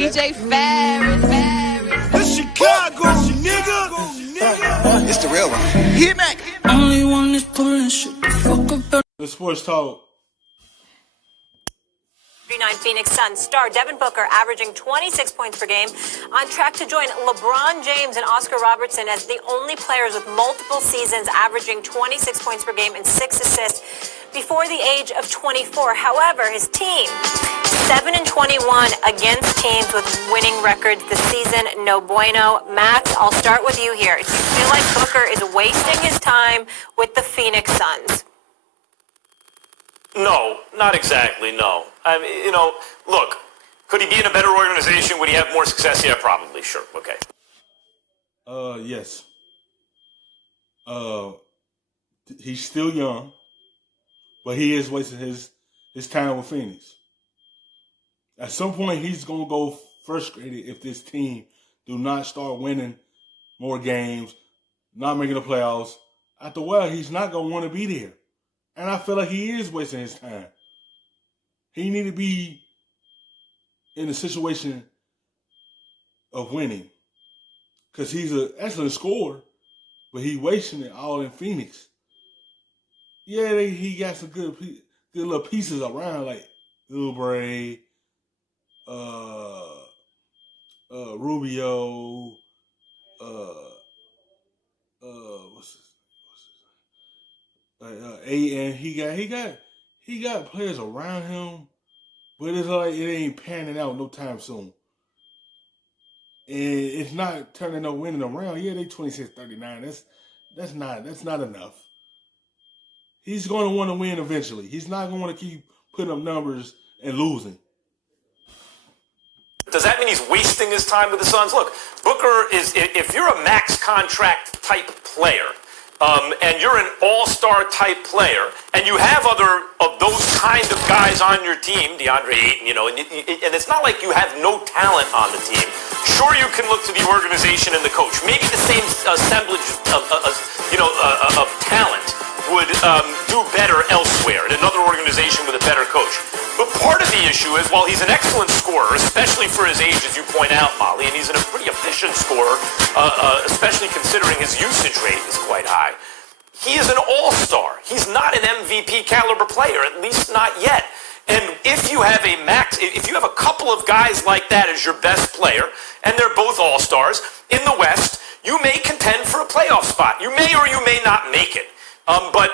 DJ Ferris. The Chicago, nigga. It's the real one. Hit me. Only one is pulling shit the fuck up. The Sports Talk. 39 Phoenix Suns star Devin Booker averaging 26 points per game, on track to join LeBron James and Oscar Robertson as the only players with multiple seasons averaging 26 points per game and 6 assists before the age of 24. However, his team, 7-21 against teams with winning records this season. No bueno. Max, I'll start with you here. Do you feel like Booker is wasting his time with the Phoenix Suns? No, not exactly, no. I mean, look, could he be in a better organization? Would he have more success? Yeah, probably, sure, okay. Yes. He's still young, but he is wasting his time with Phoenix. At some point, he's going to go frustrated if this team do not start winning more games, not making the playoffs. After a while, he's not going to want to be there. And I feel like he is wasting his time. He need to be in a situation of winning. Because he's an excellent scorer, but he's wasting it all in Phoenix. Yeah, he got some good little pieces around, like Oubre, Rubio, and he got players around him, but it's like it ain't panning out no time soon. And it's not turning no winning around. Yeah, they 26-39. That's not enough. He's going to want to win eventually. He's not going to want to keep putting up numbers and losing. Does that mean he's wasting his time with the Suns? Look, Booker is, if you're a max contract type player, and you're an all-star type player, and you have other of those kind of guys on your team, DeAndre Ayton, and it's not like you have no talent on the team. Sure, you can look to the organization and the coach. Maybe the same assemblage of talent would do better elsewhere in another organization with a better coach. But part of the issue is, while he's an excellent scorer, especially for his age, as you point out, Molly, and he's a pretty efficient scorer, especially considering his usage rate is quite high, he is an all-star. He's not an MVP caliber player, at least not yet. And if you have if you have a couple of guys like that as your best player, and they're both all-stars, in the West, you may contend for a playoff spot. You may or you may not make it. But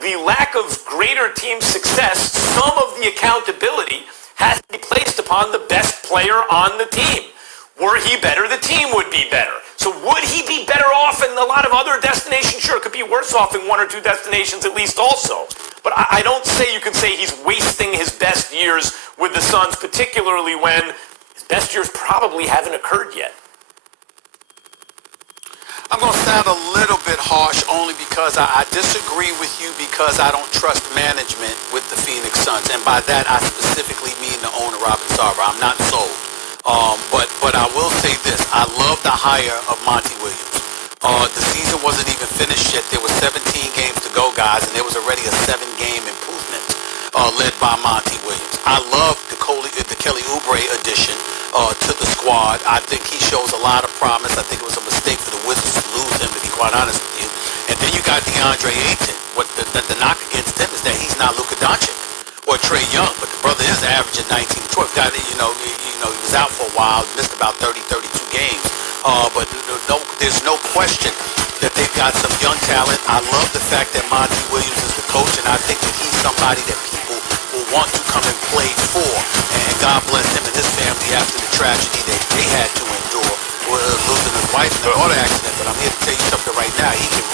the lack of greater team success, some of the accountability has to be placed upon the best player on the team. Were he better, the team would be better. So would he be better off in a lot of other destinations? Sure, could be worse off in one or two destinations at least also. But I don't say you can say he's wasting his best years with the Suns, particularly when his best years probably haven't occurred yet. I'm going to sound a little bit harsh only because I disagree with you because I don't trust management with the Phoenix Suns. And by that, I specifically mean the owner, Robert Sarver. I'm not sold. But I will say this. I love the hire of Monty Williams. The season wasn't even finished yet. There were 17 games to go, guys, and there was already a 7-game improvement led by Monty Williams. I love the Kelly Oubre addition to the squad. I think he shows a lot of promise. I think it was a mistake for the Wizards to lose him, to be quite honest with you. And then you got DeAndre Ayton. What the knock against him is that he's not Luka Doncic or Trae Young, but the brother is averaging 19-12. He was out for a while, missed about 30-32 games. But there's no question that they've got some young talent. I love the fact that Monty Williams is the coach, and I think that he's somebody that people will want to come and play for. And God bless him and his family after the tragedy that they had to endure, losing his wife in an auto accident. But I'm here to tell you something right now. He can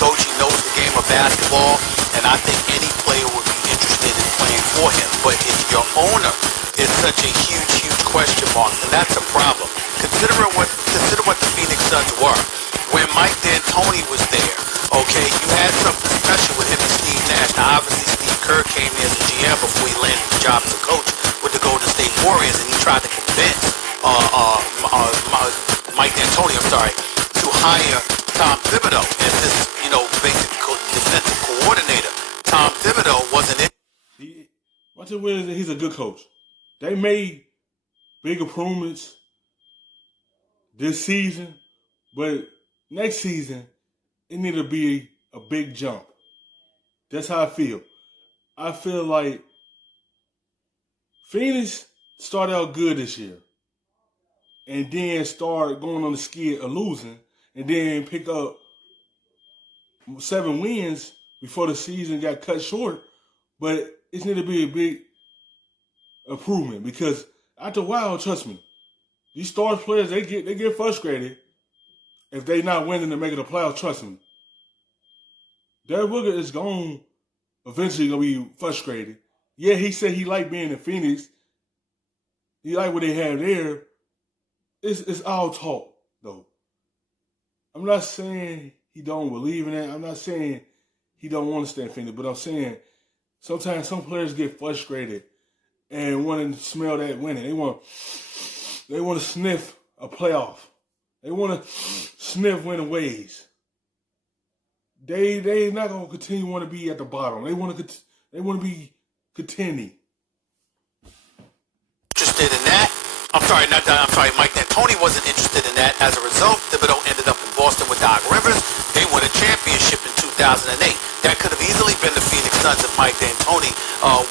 coach. He knows the game of basketball, and I think any player would be interested in playing for him. But if your owner is such a huge question mark, then that's a problem. Consider what the Phoenix Suns were when Mike D'Antoni was there. Okay, you had something special with him and Steve Nash. Now, obviously, Steve Kerr came there as a GM before he landed the job as a coach with the Golden State Warriors, and he tried to convince Mike D'Antoni, to hire Tom Thibodeau as his, basic defensive coordinator. Tom Thibodeau wasn't it. Monty Williams, he's a good coach. They may big improvements this season, but next season, it need to be a big jump. That's how I feel. I feel like Phoenix started out good this year and then start going on the skid of losing and then pick up 7 wins before the season got cut short. But it need to be a big improvement because after a while, trust me, these star players, they get frustrated if they not winning and making the playoffs, trust me. Devin Booker is eventually going to be frustrated. Yeah, he said he liked being in Phoenix. He liked what they have there. It's all talk, though. I'm not saying he don't believe in it. I'm not saying he don't want to stay in Phoenix, but I'm saying sometimes some players get frustrated and want to smell that winning. They want to sniff a playoff. They want to sniff winning ways. They not gonna continue want to be at the bottom. They want to be contending. Interested in that? I'm sorry, Mike D'Antoni wasn't interested in that. As a result, Thibodeau ended up in Boston with Doc Rivers. They won a championship in 2008. That could have easily been the Phoenix Suns if Mike D'Antoni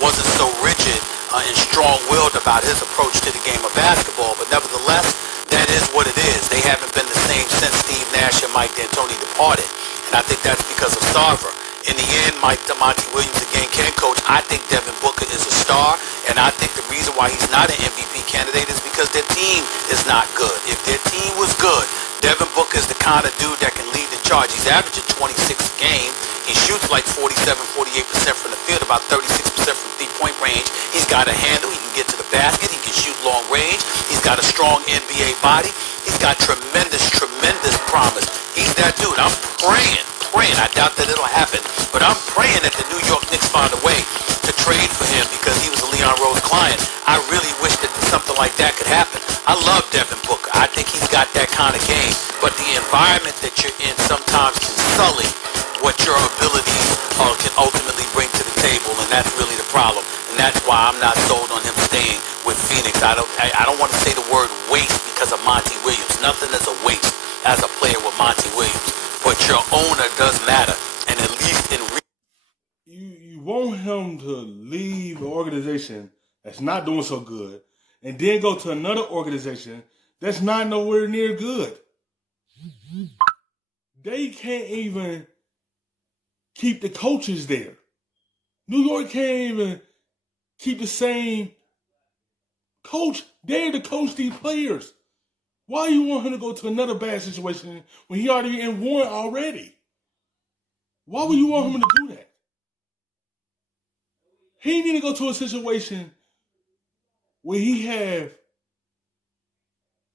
wasn't so rigid and strong-willed about his approach to the game of basketball. But nevertheless, that is what it is. They haven't been the same since Steve Nash and Mike D'Antoni departed. And I think that's because of Sarver. In the end, Monty Williams again can coach. I think Devin Booker is a star, and I think the reason why he's not an MVP candidate is because their team is not good. If their team was good, Devin Booker is the kind of dude that can lead the charge. He's averaging 26 a game. He shoots like 47-48% from the field, about 36% from three-point range. He's got a handle. He can get to the basket. He can shoot long range. He's got a strong NBA body. He's got tremendous promise. He's that dude. I'm praying. I doubt that it'll happen, but I'm praying that the New York Knicks find a way to trade for him because he was a Leon Rose client. I really wish that something like that could happen. I love Devin Booker. I think he's got that kind of game, but the environment that you're in sometimes can sully what your abilities can ultimately bring to the table, and that's really the problem. And that's why I'm not sold on him staying with Phoenix. I don't want to say the word waste because of Monty Williams. Nothing is a waste as a player with Monty Williams. But your owner does matter, and at least in you want him to leave the organization that's not doing so good, and then go to another organization that's not nowhere near good. They can't even keep the coaches there. New York can't even keep the same coach there to coach these players. Why you want him to go to another bad situation when he already in one already? Why would you want him to do that? He need to go to a situation where he have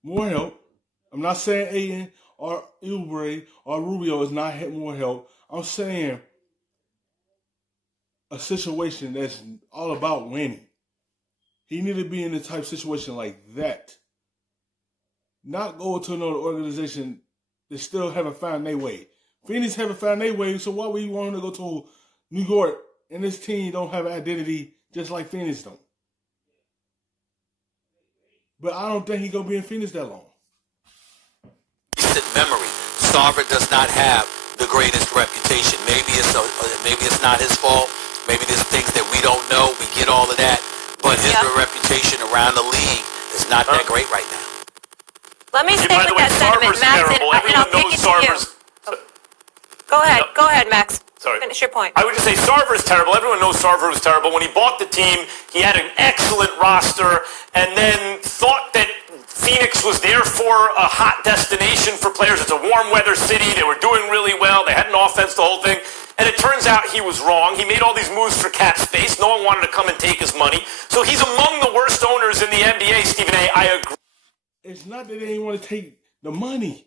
more help. I'm not saying Aiden or Oubre or Rubio is not having more help. I'm saying a situation that's all about winning. He need to be in a type situation like that. Not go to another organization that still haven't found their way. Phoenix haven't found their way, so why would you want him to go to New York and this team don't have an identity just like Phoenix don't? But I don't think he's going to be in Phoenix that long. recent memory, Sarver does not have the greatest reputation. Maybe it's not his fault. Maybe there's things that we don't know. We get all of that. But his reputation around the league is not that great right now. Let me stay with that sentiment, Max, and I'll kick it to you. Go ahead, Max. Sorry. Finish your point. I would just say Sarver is terrible. Everyone knows Sarver was terrible. When he bought the team, he had an excellent roster and then thought that Phoenix was therefore a hot destination for players. It's a warm weather city. They were doing really well. They had an offense, the whole thing. And it turns out he was wrong. He made all these moves for cap space. No one wanted to come and take his money. So he's among the worst owners in the NBA, Stephen A. I agree. It's not that they didn't want to take the money.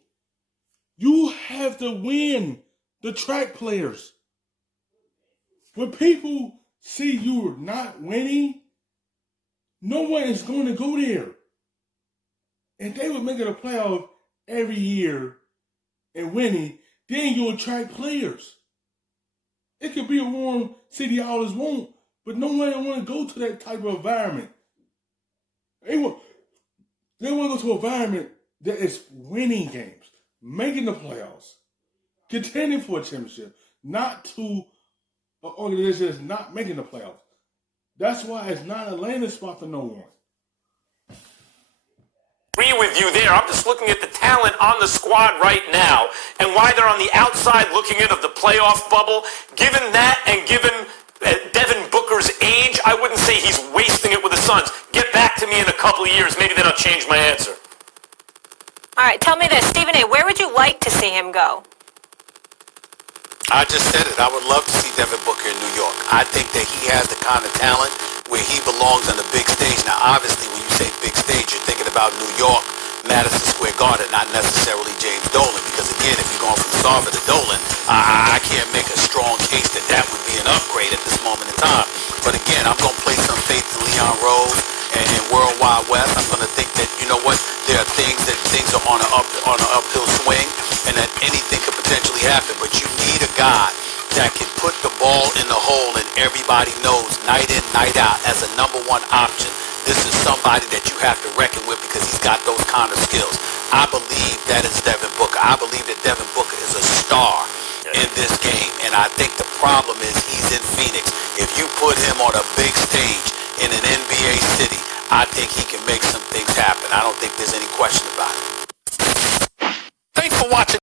You have to win the track players. When people see you're not winning, no one is going to go there. And they would make it a playoff every year and winning, then you'll attract players. It could be a warm city all as want, but no one want to go to that type of environment. They want to go to an environment that is winning games, making the playoffs, contending for a championship, not to an organization that's not making the playoffs. That's why it's not a landing spot for no one. Agree with you there. I'm just looking at the talent on the squad right now and why they're on the outside looking in of the playoff bubble. Given that and given Devin Booker's age, I wouldn't say he's wasting it with the Suns. Get back to me in a couple of years. Maybe then I'll change my answer. All right, tell me this. Stephen A., where would you like to see him go? I just said it. I would love to see Devin Booker in New York. I think that he has the kind of talent where he belongs on the big stage. Now, obviously, when you say big stage, you're thinking about New York, Madison Square Garden, not necessarily James Dolan. Because, again, if you're going from Sarver to Dolan, I can't make a strong case that that would be an upgrade at this moment in time. But, again, I'm going to place some faith in Leon Rose and Worldwide West. I'm going to think that, you know what, there are things are on an uphill swing and that anything could potentially happen. But you need a guy that can put the ball in the hole and everybody knows night in, night out as a number one option. This is somebody that you have to reckon with because he's got those kind of skills. I believe that is Devin Booker. I believe that Devin Booker is a star in this game. And I think the problem is he's in Phoenix. If you put him on a big stage in an NBA city, I think he can make some things happen. I don't think there's any question about it. Thanks for watching.